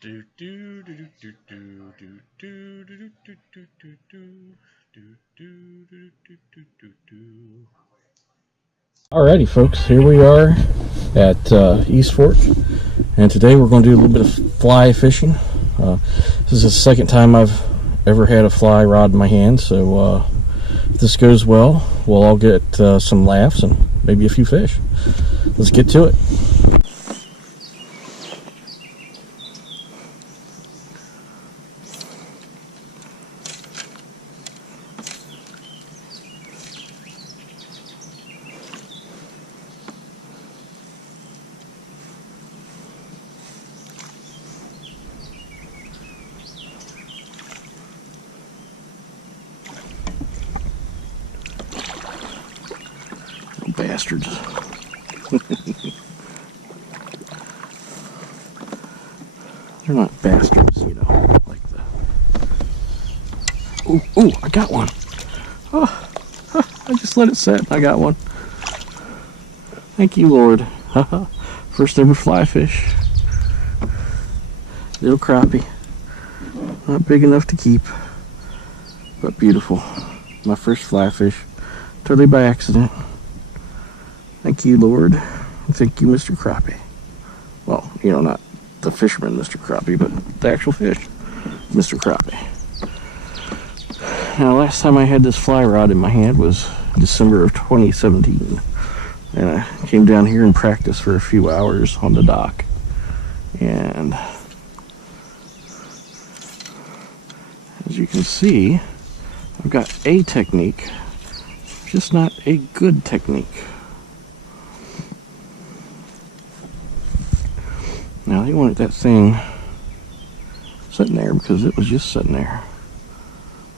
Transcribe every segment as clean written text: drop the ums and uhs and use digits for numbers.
Do do do do do do do do do do do do do do do do do do. Alrighty, folks, here we are at East Fork, and today we're going to do a little bit of fly fishing. This is the second time I've ever had a fly rod in my hand, so if this goes well, we'll all get some laughs and maybe a few fish. Let's get to it. Bastards. They're not bastards, you know, like the... Ooh, I got one. Oh, I just let it set. I got one. Thank you, Lord. First ever fly fish. Little crappie. Not big enough to keep, but beautiful. My first fly fish. Totally by accident. Thank you, Lord. Thank you, Mr. Crappie. Well, you know, not the fisherman, Mr. Crappie, but the actual fish, Mr. Crappie. Now, last time I had this fly rod in my hand was December of 2017. And I came down here and practiced for a few hours on the dock. And as you can see, I've got a technique, just not a good technique. Now, you wanted that thing sitting there because it was just sitting there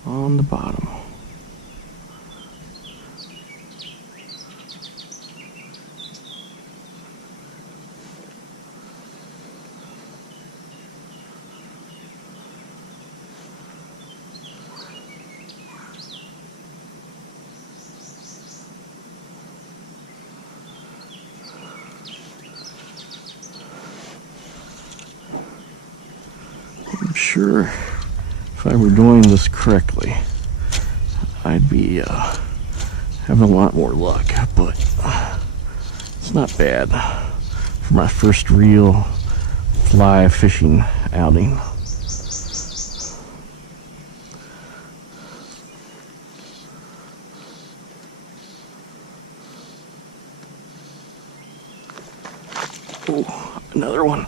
on the bottom. I'm sure if I were doing this correctly, I'd be having a lot more luck, but it's not bad for my first real fly fishing outing. Oh, another one.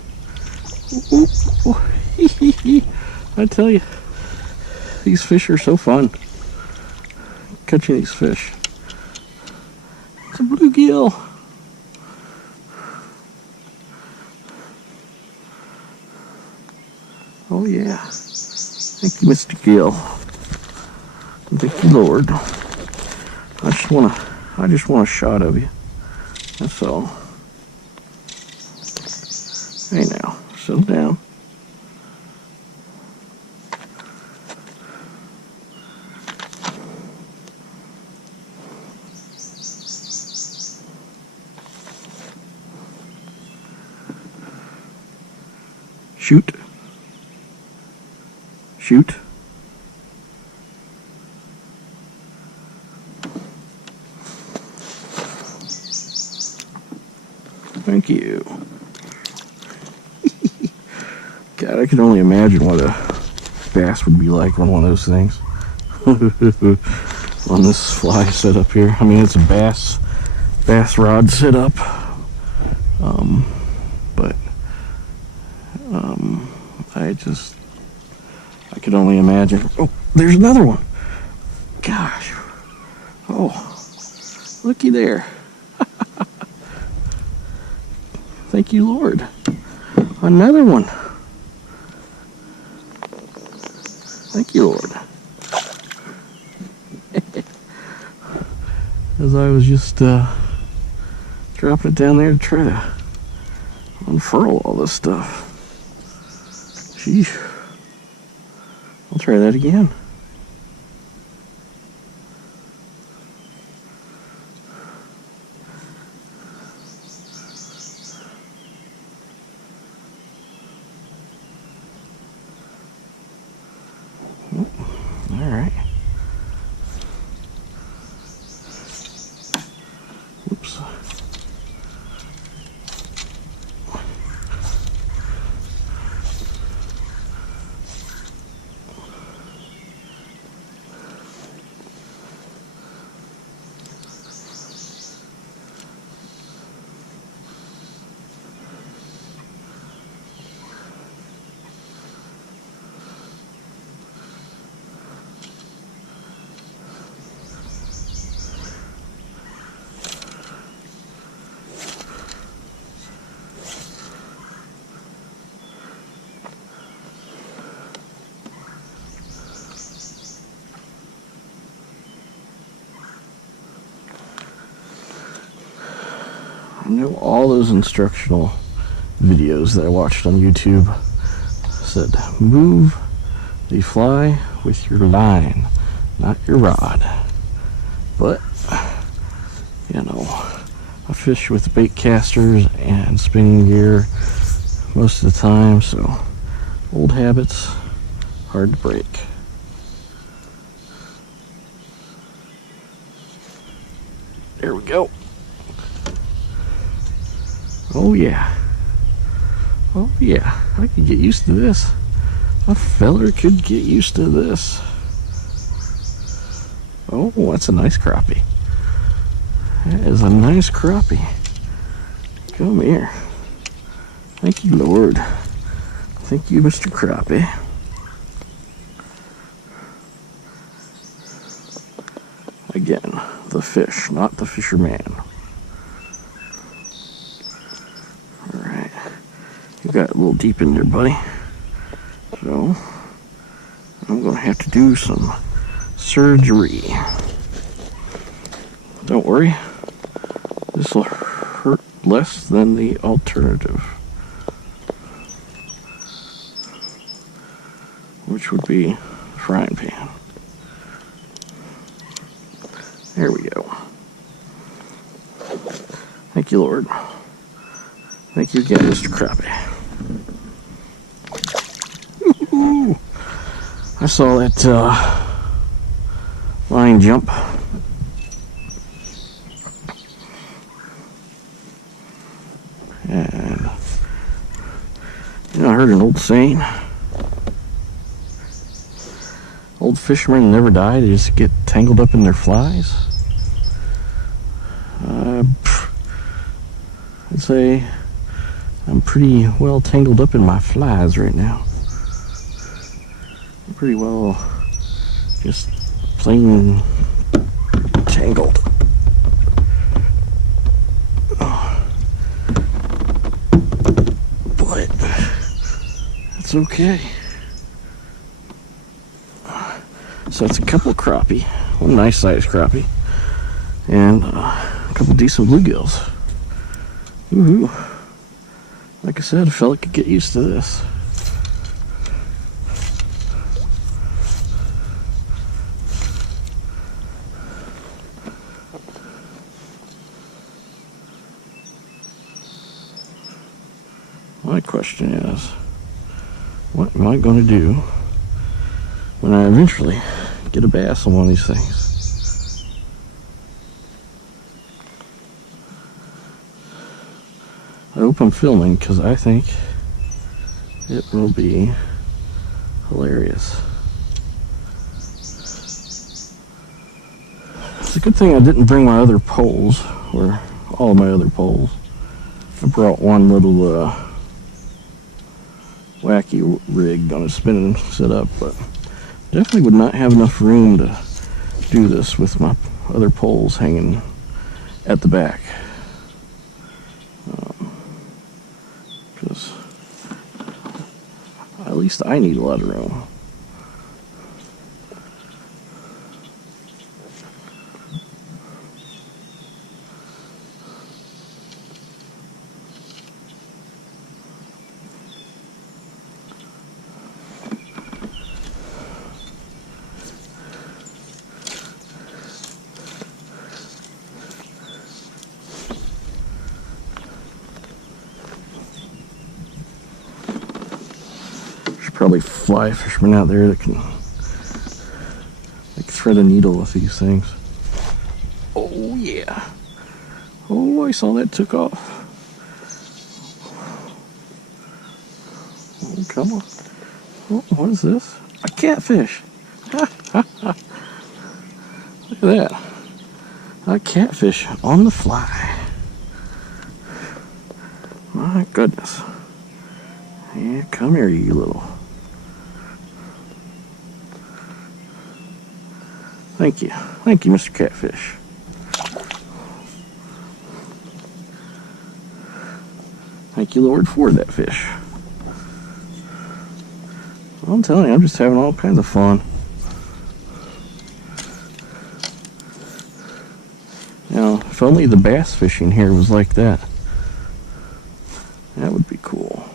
Ooh, ooh. I tell you, these fish are so fun. Catching these fish. It's a bluegill. Oh yeah. Thank you, Mr. Gill. Thank you, Lord. I just want a shot of you. That's all. Hey now, settle down. Shoot. Shoot. Thank you. God, I can only imagine what a bass would be like on one of those things. On this fly setup here. I mean, it's a bass rod setup. But I could only imagine. Oh, there's another one. Gosh. Oh, looky there. Thank you, Lord. Another one. Thank you, Lord. As I was just dropping it down there to try to unfurl all this stuff. Sheesh. I'll try that again. know all those instructional videos that I watched on YouTube said move the fly with your line, not your rod. But you know, I fish with bait casters and spinning gear most of the time, so old habits, hard to break. There we go. Oh yeah. Oh yeah, I could get used to this. A feller could get used to this. Oh, that's a nice crappie. That is a nice crappie. Come here. Thank you, Lord. Thank you, Mr. Crappie. Again, the fish, not the fisherman. Alright. You got a little deep in there, buddy. So, I'm going to have to do some surgery. Don't worry. This will hurt less than the alternative, which would be frying pan. There we go. Thank you, Lord. Thank you again, Mr. Crappie. Ooh, I saw that line jump. And you know, I heard an old saying. Old fishermen never die, they just get tangled up in their flies. I'd say I'm pretty well tangled up in my flies right now. I'm pretty well just plain tangled. But it's okay. So it's a couple crappie, one nice sized crappie, and a couple decent bluegills. Woohoo! Like I said, a fella could get used to this. My question is, what am I going to do when I eventually get a bass on one of these things? I hope I'm filming because I think it will be hilarious. It's a good thing I didn't bring my other poles, or all of my other poles. I brought one little wacky rig on a spinning setup, but definitely would not have enough room to do this with my other poles hanging at the back. Because at least I need a lot of room. Probably fly fishermen out there that can like thread a needle with these things. Oh yeah. Oh, I saw that took off. Oh, come on. Oh, what is this? A catfish. Look at that. A catfish on the fly. My goodness. Yeah, come here, you little. Thank you, Mr. Catfish. Thank you, Lord, for that fish. I'm telling you, I'm just having all kinds of fun. You know, if only the bass fishing here was like that. That would be cool.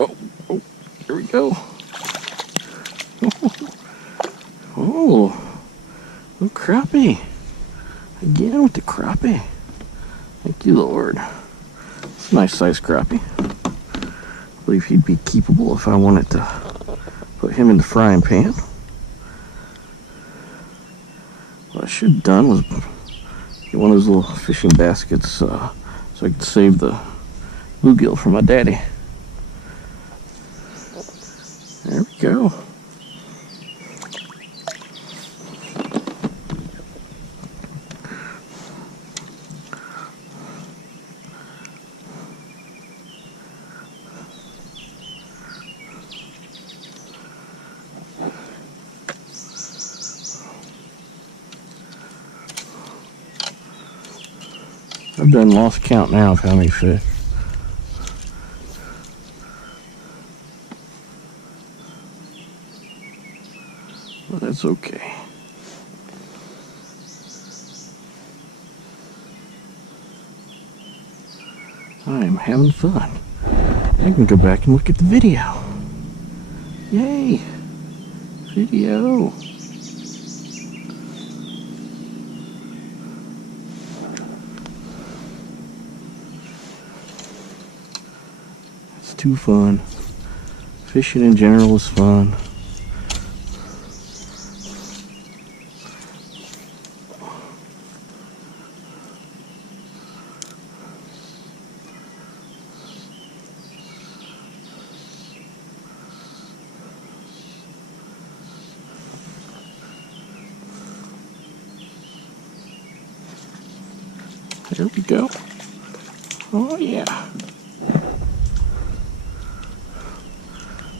Oh, here we go. Oh, little crappie. Again with the crappie. Thank you, Lord. It's a nice size crappie. I believe he'd be keepable if I wanted to put him in the frying pan. What I should have done was get one of those little fishing baskets so I could save the bluegill for my daddy. There we go. I've done lost count now of how many fish. But that's okay. I am having fun. I can go back and look at the video. Yay! Video! It's too fun. Fishing in general is fun. There we go. Oh yeah.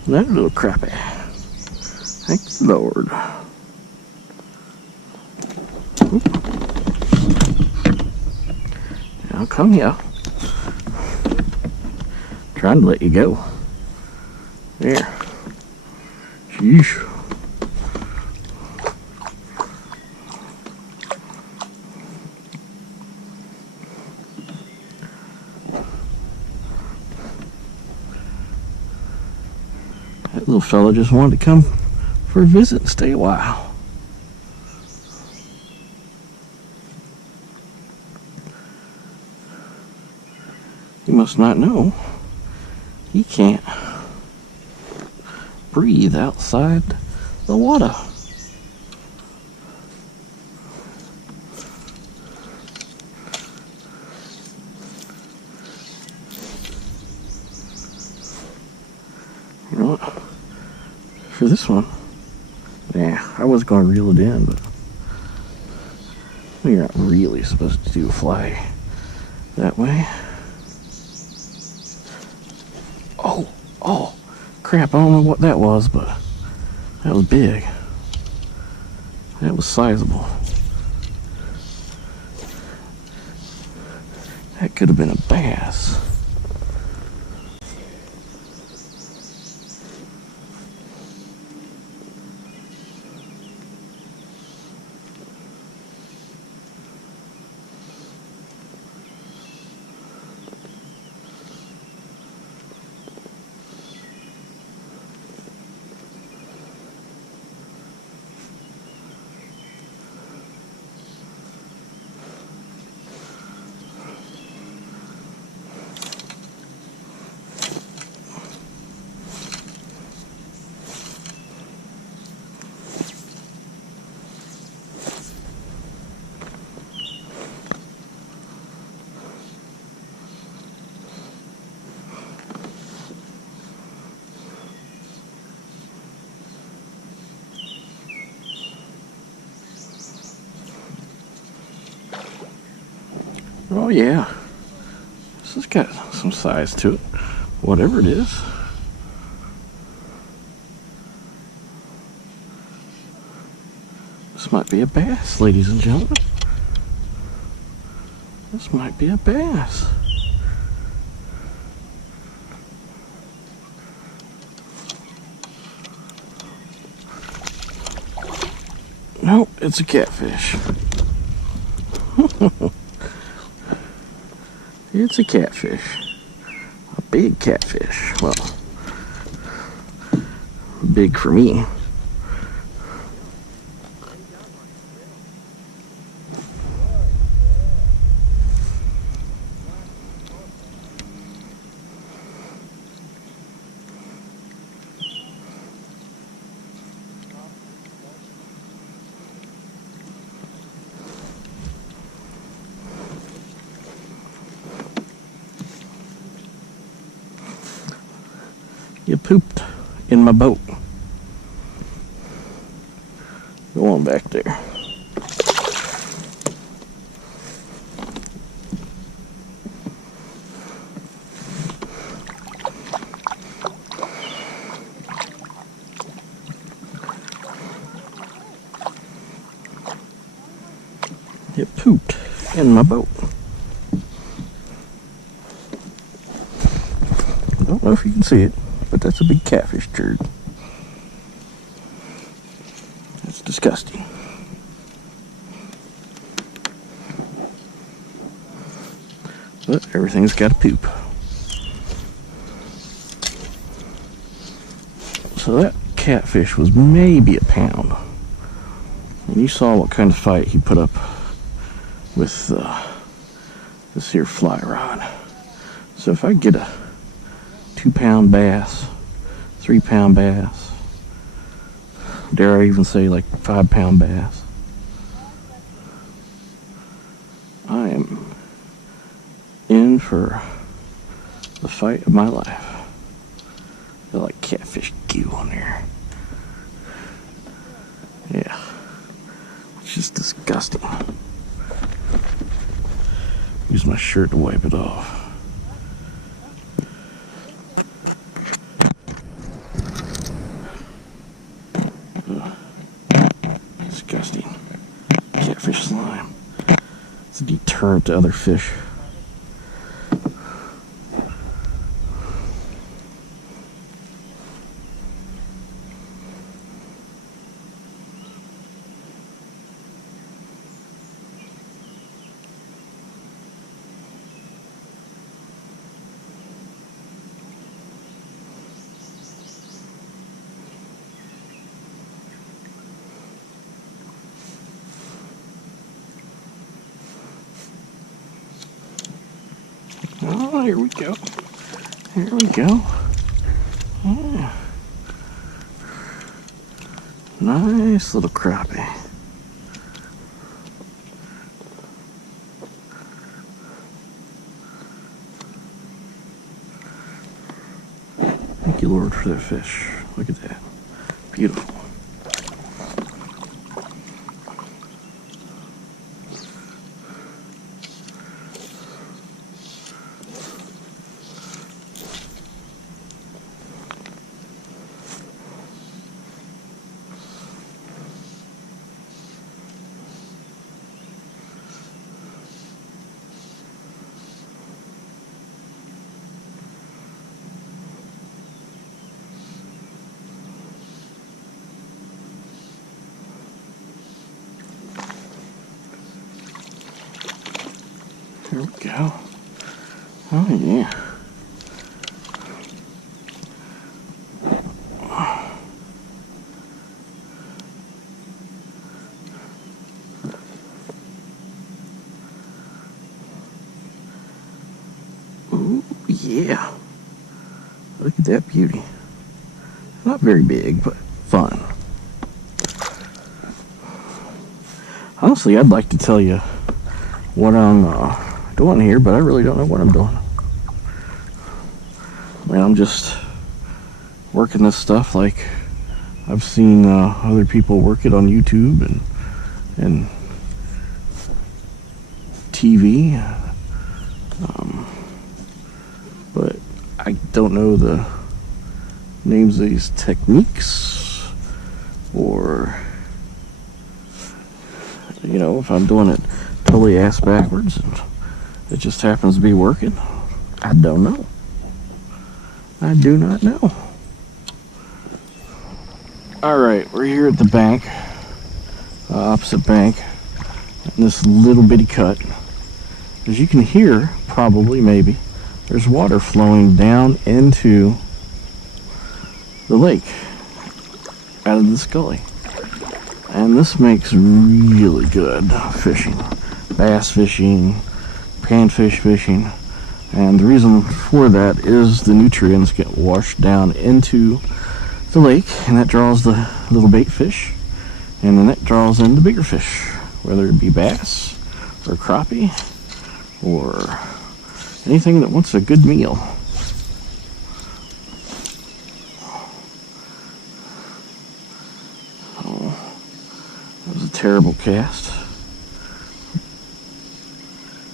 That little crappie. Thank the Lord. Oop. Now come here. Trying to let you go. There. Sheesh. That little fella just wanted to come for a visit and stay a while. You must not know he can't breathe outside the water. You know what? For this one, yeah, I was going to reel it in, but you're not really supposed to do a fly that way. Oh, crap, I don't know what that was, but that was big. That was sizable. That could have been a bass. Oh yeah, this has got some size to it, whatever it is. This might be a bass, ladies and gentlemen. This might be a bass. Nope, it's a catfish. It's a catfish. A big catfish. Well, big for me. You pooped in my boat. Go on back there. You pooped in my boat. I don't know if you can see it, but that's a big catfish turd. That's disgusting. But everything's got a poop. So that catfish was maybe a pound. And you saw what kind of fight he put up with this here fly rod. So if I get a 2-pound bass, 3-pound bass, dare I even say like 5-pound bass, I am in for the fight of my life. Got like catfish goo on there. Yeah, it's just disgusting. Use my shirt to wipe it off. Disgusting. Catfish slime. It's a deterrent to other fish. Oh, here we go. Here we go. Yeah. Nice little crappie. Thank you, Lord, for that fish. Look at that. Beautiful. Here we go. Oh, yeah. Ooh, yeah. Look at that beauty. Not very big, but fun. Honestly, I'd like to tell you what I'm doing here, but I really don't know what I'm doing. I mean, I'm just working this stuff like I've seen other people work it on YouTube and TV. But I don't know the names of these techniques, or you know, if I'm doing it totally ass backwards and it just happens to be working. I don't know. I do not know. Alright, we're here at the bank, opposite bank, in this little bitty cut. As you can hear, probably, maybe, there's water flowing down into the lake out of this gully. And this makes really good fishing. Bass fishing, panfish fishing. And the reason for that is the nutrients get washed down into the lake, and that draws the little bait fish, and then that draws in the bigger fish, whether it be bass or crappie or anything that wants a good meal. Oh, that was a terrible cast,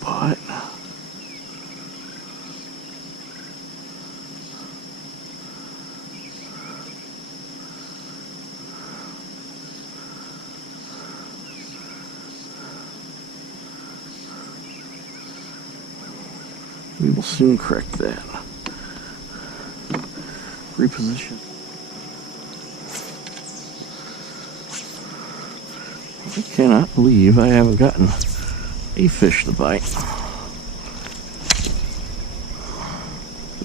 but we will soon correct that. Reposition. I cannot believe I haven't gotten a fish to bite.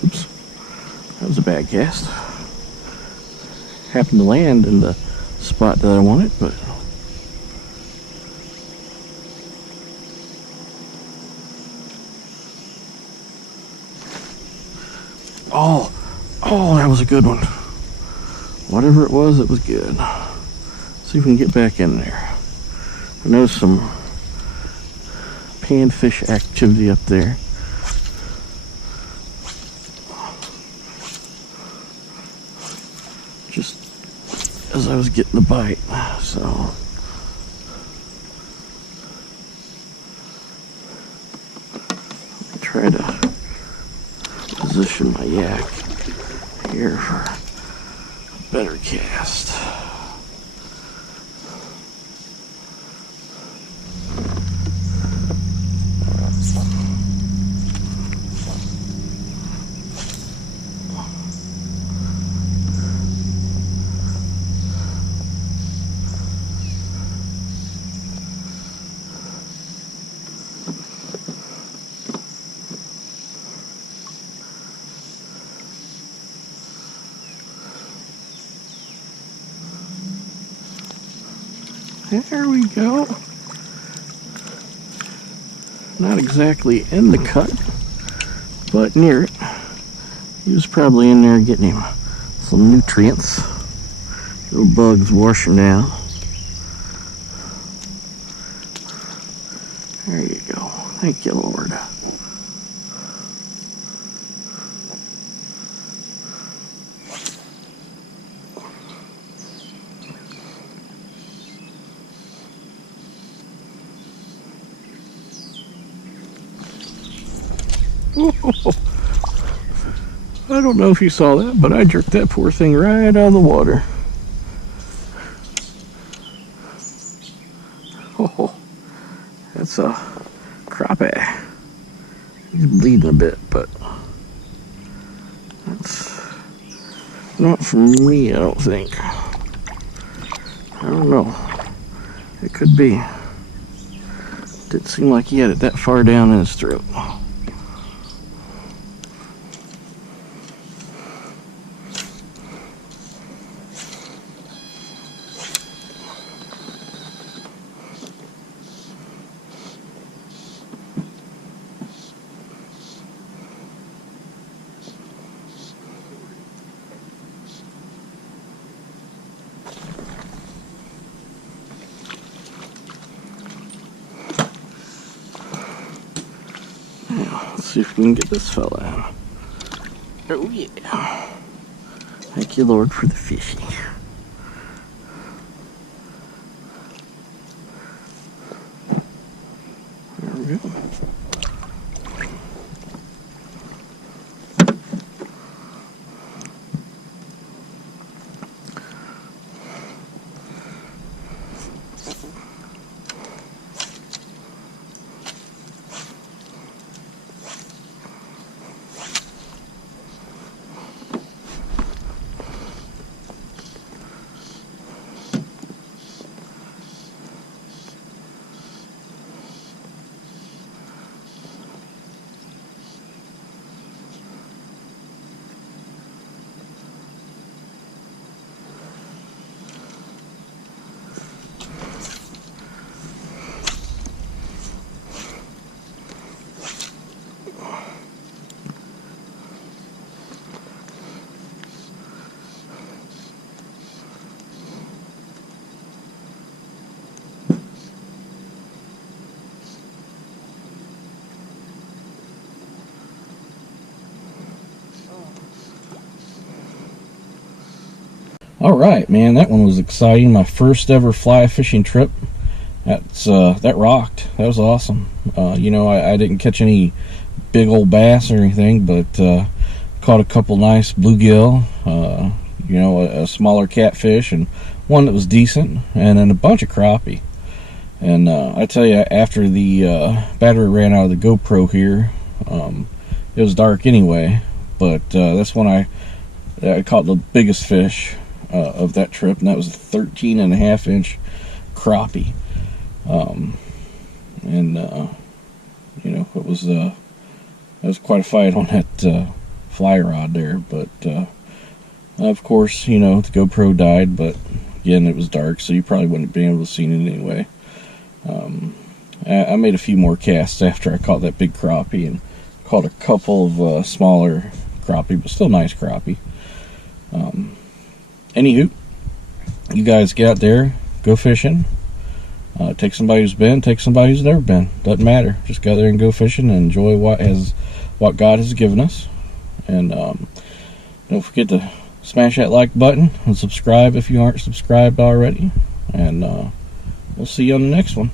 Oops. That was a bad cast. Happened to land in the spot that I wanted, but oh, that was a good one. Whatever it was good. See if we can get back in there. I know some panfish activity up there. Just as I was getting the bite, so. Try to position my yak here for a better cast. There we go. Not exactly in the cut, but near it. He was probably in there getting him some nutrients. Little bugs washing down. There you go. Thank you, Lord. I don't know if you saw that, but I jerked that poor thing right out of the water. Oh, that's a crappie. He's bleeding a bit, but that's not for me, I don't think. I don't know. It could be. Didn't seem like he had it that far down in his throat. Let's see if we can get this fella out. Oh yeah. Thank you, Lord, for the fishing. There we go. All right, man, that one was exciting. My first ever fly fishing trip. That rocked. That was awesome. You know, I didn't catch any big old bass or anything, but caught a couple nice bluegill. You know, a smaller catfish and one that was decent, and then a bunch of crappie. And I tell you, after the battery ran out of the GoPro here, it was dark anyway. But that's when I caught the biggest fish of that trip, and that was a 13.5-inch crappie. You know, it was quite a fight on that fly rod there. But of course, you know, the GoPro died, but again, it was dark, so you probably wouldn't be able to see it anyway. I made a few more casts after I caught that big crappie, and caught a couple of smaller crappie, but still nice crappie. Anywho, you guys get out there, go fishing. Take somebody who's been, take somebody who's never been. Doesn't matter. Just go out there and go fishing and enjoy what God has given us. And don't forget to smash that like button and subscribe if you aren't subscribed already. And we'll see you on the next one.